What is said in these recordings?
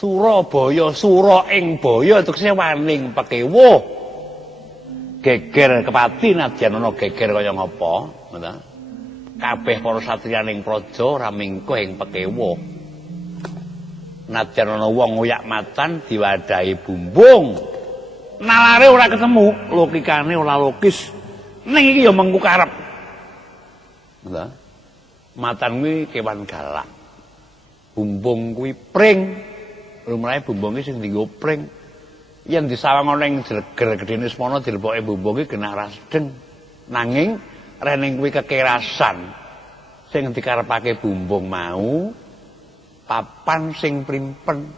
Surabaya, sura ing baya tegese waning pekewo. Geger kepati nadyan ana geger kaya ngapa, ngoten. Kabeh para satriyaning praja ora mingkuh ing pekewo. Nadyan ana wong ngoyak matan diwadahi bumbung. Nalare ora ketemu, logikane ora logis. Ning iki ya mengku karep. Ngoten. Matan kuwi kewan galak. Bumbung kuwi pring. Lumrahe bumbung iki sing dienggo pring. Yen disawang ana ing jeger gedene semana dileboke bumbung iki genak rasdeng. Nanging rening kuwi kekerasan. Sing dikarepake bumbung mau papan sing primpen.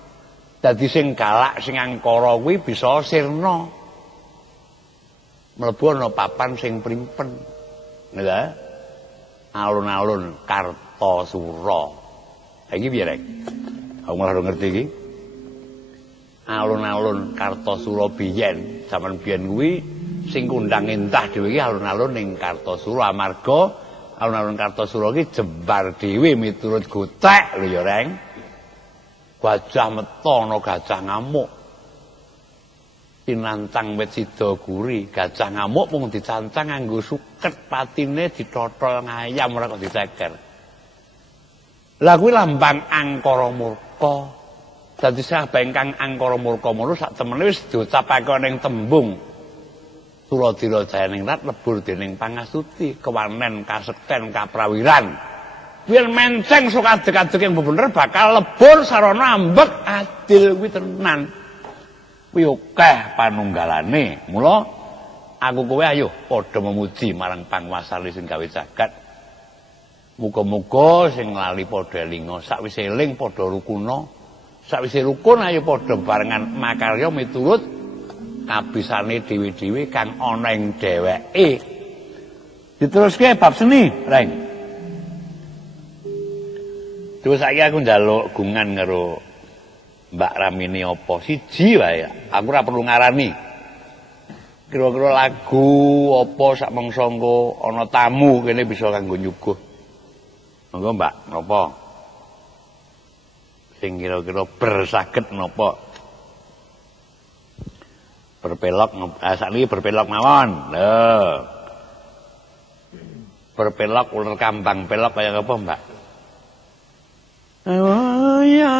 Dadi sing galak sing angkara kuwi bisa sirna. Mlebu ana papan sing primpen. Nggih. Alun-alun Kartasura. Iki piye rek? Aku malah ngerti iki. Alun-alun Kartasura biyen, jaman biyen kuwi sing kondang entah dhewe iki alun-alun ning Kartasura amarga alun-alun Kartasura iki jembar dhewe miturut gotek lho ya reng. Gajah meta ana gajah ngamuk. Pinancang wit sida guri, gajah ngamuk mung dicancang nganggo suket, patine dithotol ngayam ora kok diceker. Lah kuwi lambang angkara murka. Dadi saben ingkang angkara murka mono sak temene wis diucapake ning tembung Suradira Jayaning Rat lebur dening pangastuti, kewanen kasekten kaprawiran. Yen menceng sok adeg-adeg yang bener bakal lebur sarana ambek adil kuwi tenan. Kuwi akeh panunggalane. Mula aku kowe ayo padha memuji marang Panguwasane sing gawe jagat. Muga-muga sing lali padha elinga, sakwise eling padha rukuna. Sakwise rukun ayo padha barengan makarya miturut kabisane dhewe-dhewe kang ana ing dheweke. Diteruske bab seni, Reng. Terus saiki aku njaluk gungan karo Mbak Ramini apa siji wae. Aku ora perlu ngarani. Kira-kira lagu apa sak mangsa engko ana tamu kene bisa kanggo nyuguh. Monggo Mbak, napa? Sing kira-kira bersaged napa? Berpelok sakniki berpelok mawon. Lho. Berpelok ular kambang pelok kaya apa, Mbak? Ayo.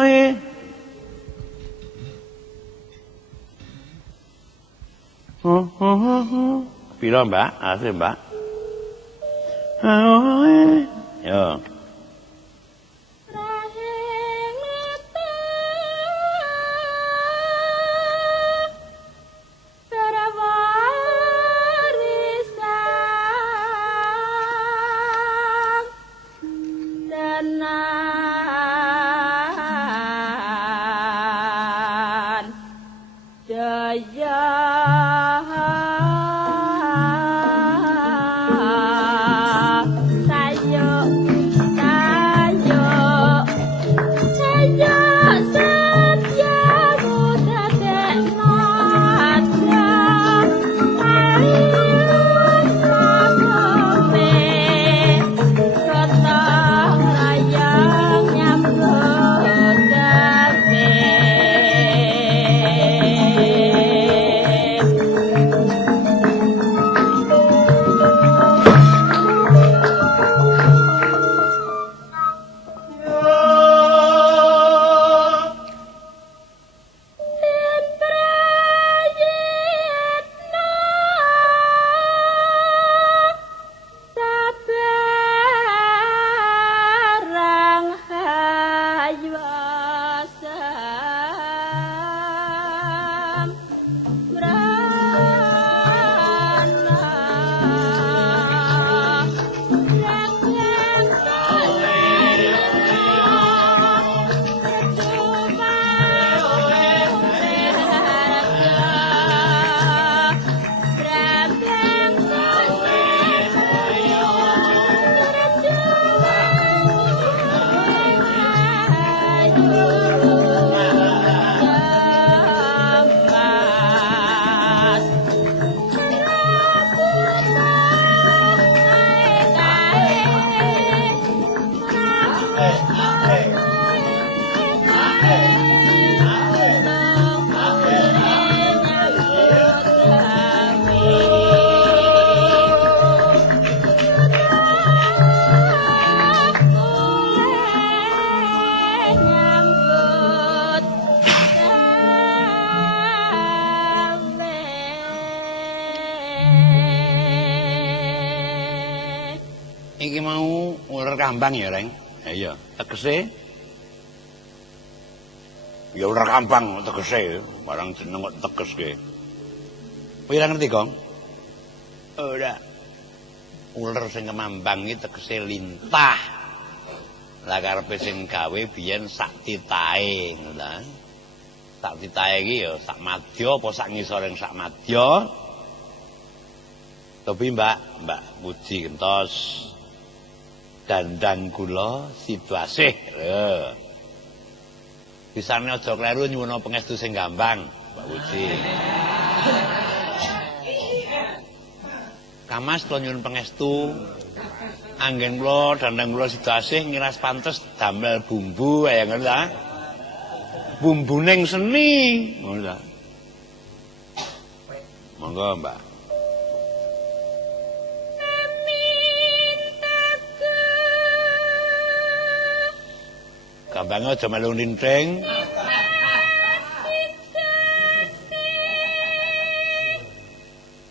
Piro Mbak? Asih Mbak? Yo. ular kambang ya, Reng? Iya, tegese ya ular kambang tegese, barang jeneng kok tegeske. Kowe ora ngerti, Gong? Ora. Ular sing kemambang iki tegese lintah. Lah karepe sing gawe biyen sak titahe, ngono ta. Sak titahe iki ya sak madya apa sak ngisoring sak madya. Tapi Mbak Puji gentos dandang kula situasih. Lho. Bisane aja kleru nyuwun pangestu sing gampang, Mbak Puji. Kamas kula nyuwun pangestu anggen kula dandang kula situasih ngiras pantes damel bumbu kaya ngono ta. Bumbuning seni, ngono ta. Monggo, Mbak. Gampangnya aja melu ninting.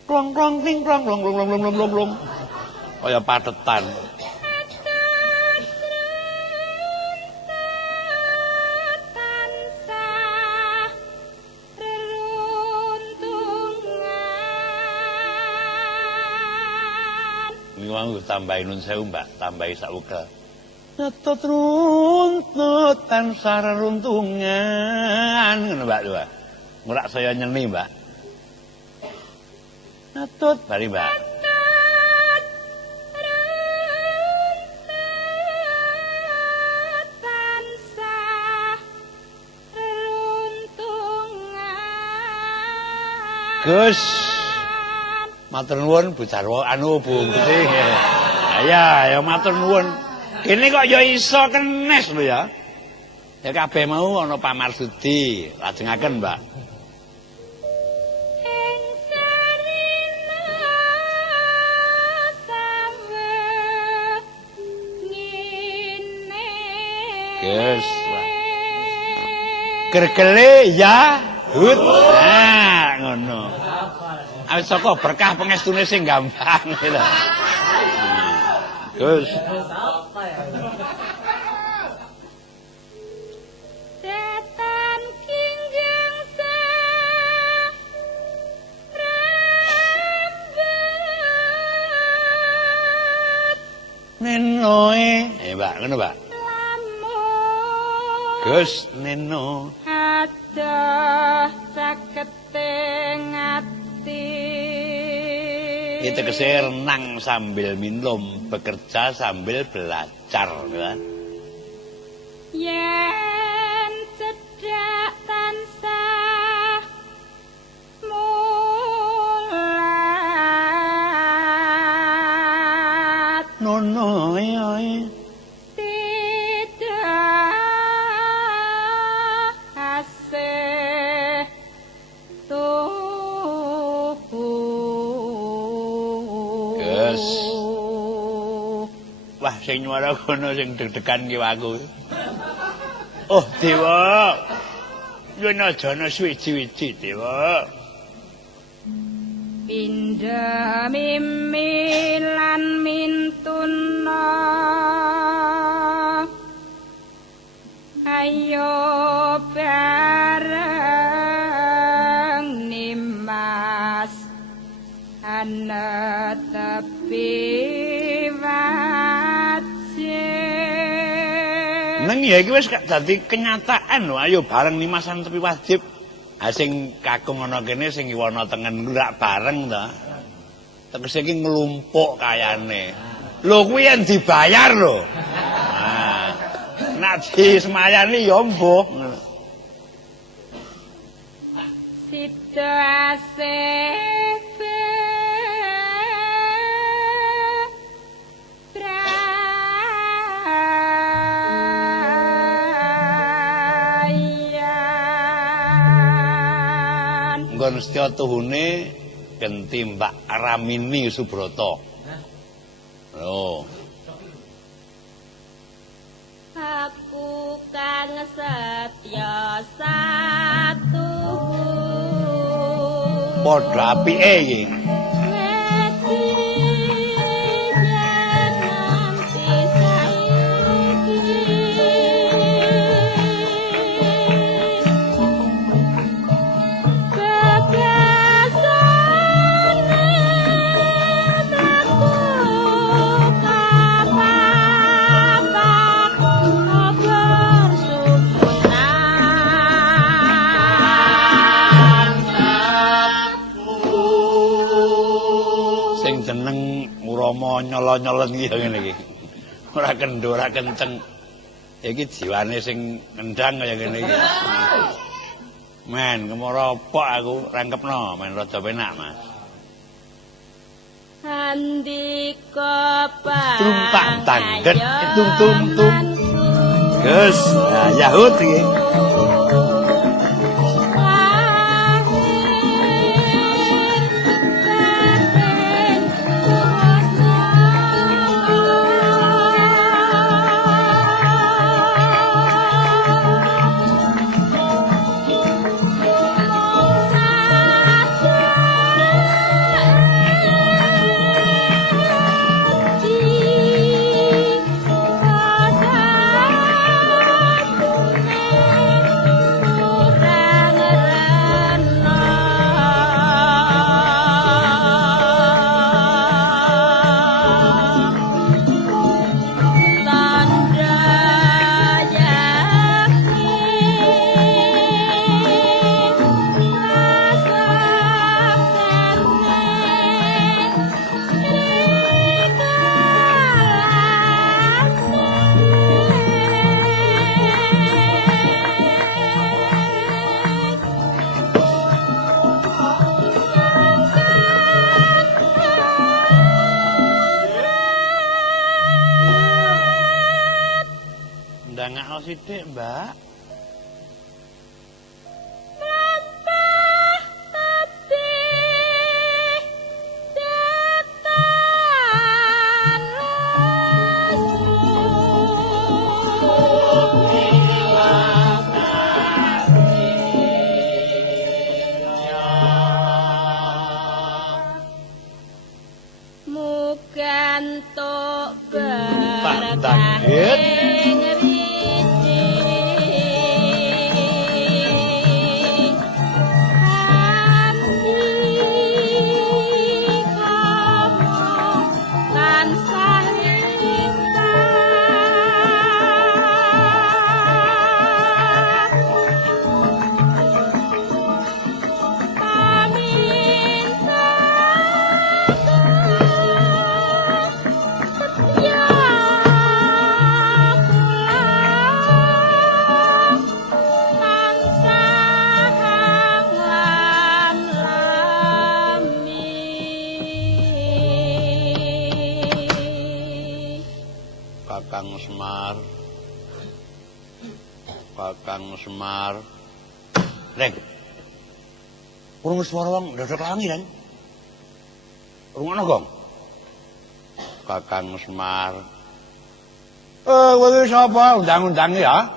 Klong klong ting klong klong klong klong klong klong. Kaya patetan. Niku tambahin nun sewu, Mbak, tambahi sak uga. Netut runtut tansar runtungan ngono Mbak lho. Ngurak saya nyeni Mbak. Netut bari Mbak. Gus. Matur nuwun Bu Jarwo anu Bu Gusti. Ya matur nuwun. Ini kok ya iso kenes lho ya. Ya kabeh mau ana pamarsudi, lajengaken, Mbak. Yes. Gergele ya hut. Nah, ngono. Awit saka berkah pengestune sing gampang lho. Gus. Nenoe, Mbak, ngono, Mbak. Gus Neno. Adoh caketing ati. Iki tegese renang sambil minum, bekerja sambil belajar, kan? Yen cedhak tansah mulat. Nono ae. Tidak asih tubuh. Yes. Wah, sing nyuara kono sing deg-degan ki aku. Oh, Dewa. Yen aja ana suwi-wiji, Dewa. Pindha mimi lan mintuna. Ayo bareng nimas ana tepi neng ya iki wis dadi kenyataan lho, ayo bareng nimasan tepi wajib. Ha sing kakung ana kene sing iwana tengen rak bareng ta. Tegese iki nglumpuk kayane. Lho kuwi yen dibayar lho. Nah, nek disemayani ya mbuh. Sida asih nggon setya tuhune genti Mbak Ramini Subroto. Lho. Aku kang setya satu. Padha apike iki. umpama nyolo-nyolen iki ya ngene iki. Ora kendho, ora kenceng. Iki jiwane sing ngendhang kaya ngene iki. Men, kemara opok aku rangkepno, men rada penak, Mas. Andika Tumpak tangget tung. Gus, nah Yahud iki. Ndangakno sithik, Mbak. Mugantuk berkah Kakang Semar. Reng. Urung swara wong ndodok langi, Reng. Rungono, Gong. Kakang Semar. Kowe sapa undang-undang ya?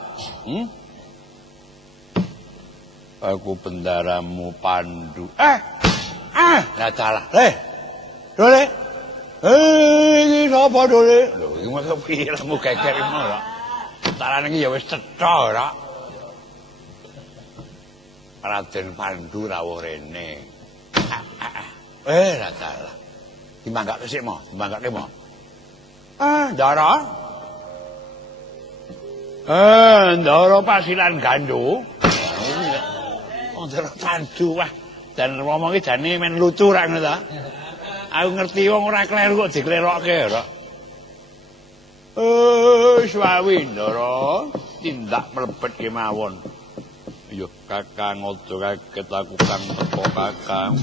Aku bendaramu Pandu. Lah salah. Dole. Iki sapa Dole? Lho, iki masa piye lemu geger ngono lho. Tarane iki ya wis cetha ora. Raden Pandu rawuh rene. Lah salah. Dimanggake sik mo, dimanggake mo. Ndara. Ndara Pasilan Gandhu. Ndara Pandu wah. Dan ngomong iki jane men lucu ra ngono ta. Aku ngerti wong ora kleru kok diklerokke ora. Swawi Ndara, tindak mlebet kemawon. Yo Kakang aja kaget aku kang teko Kakang.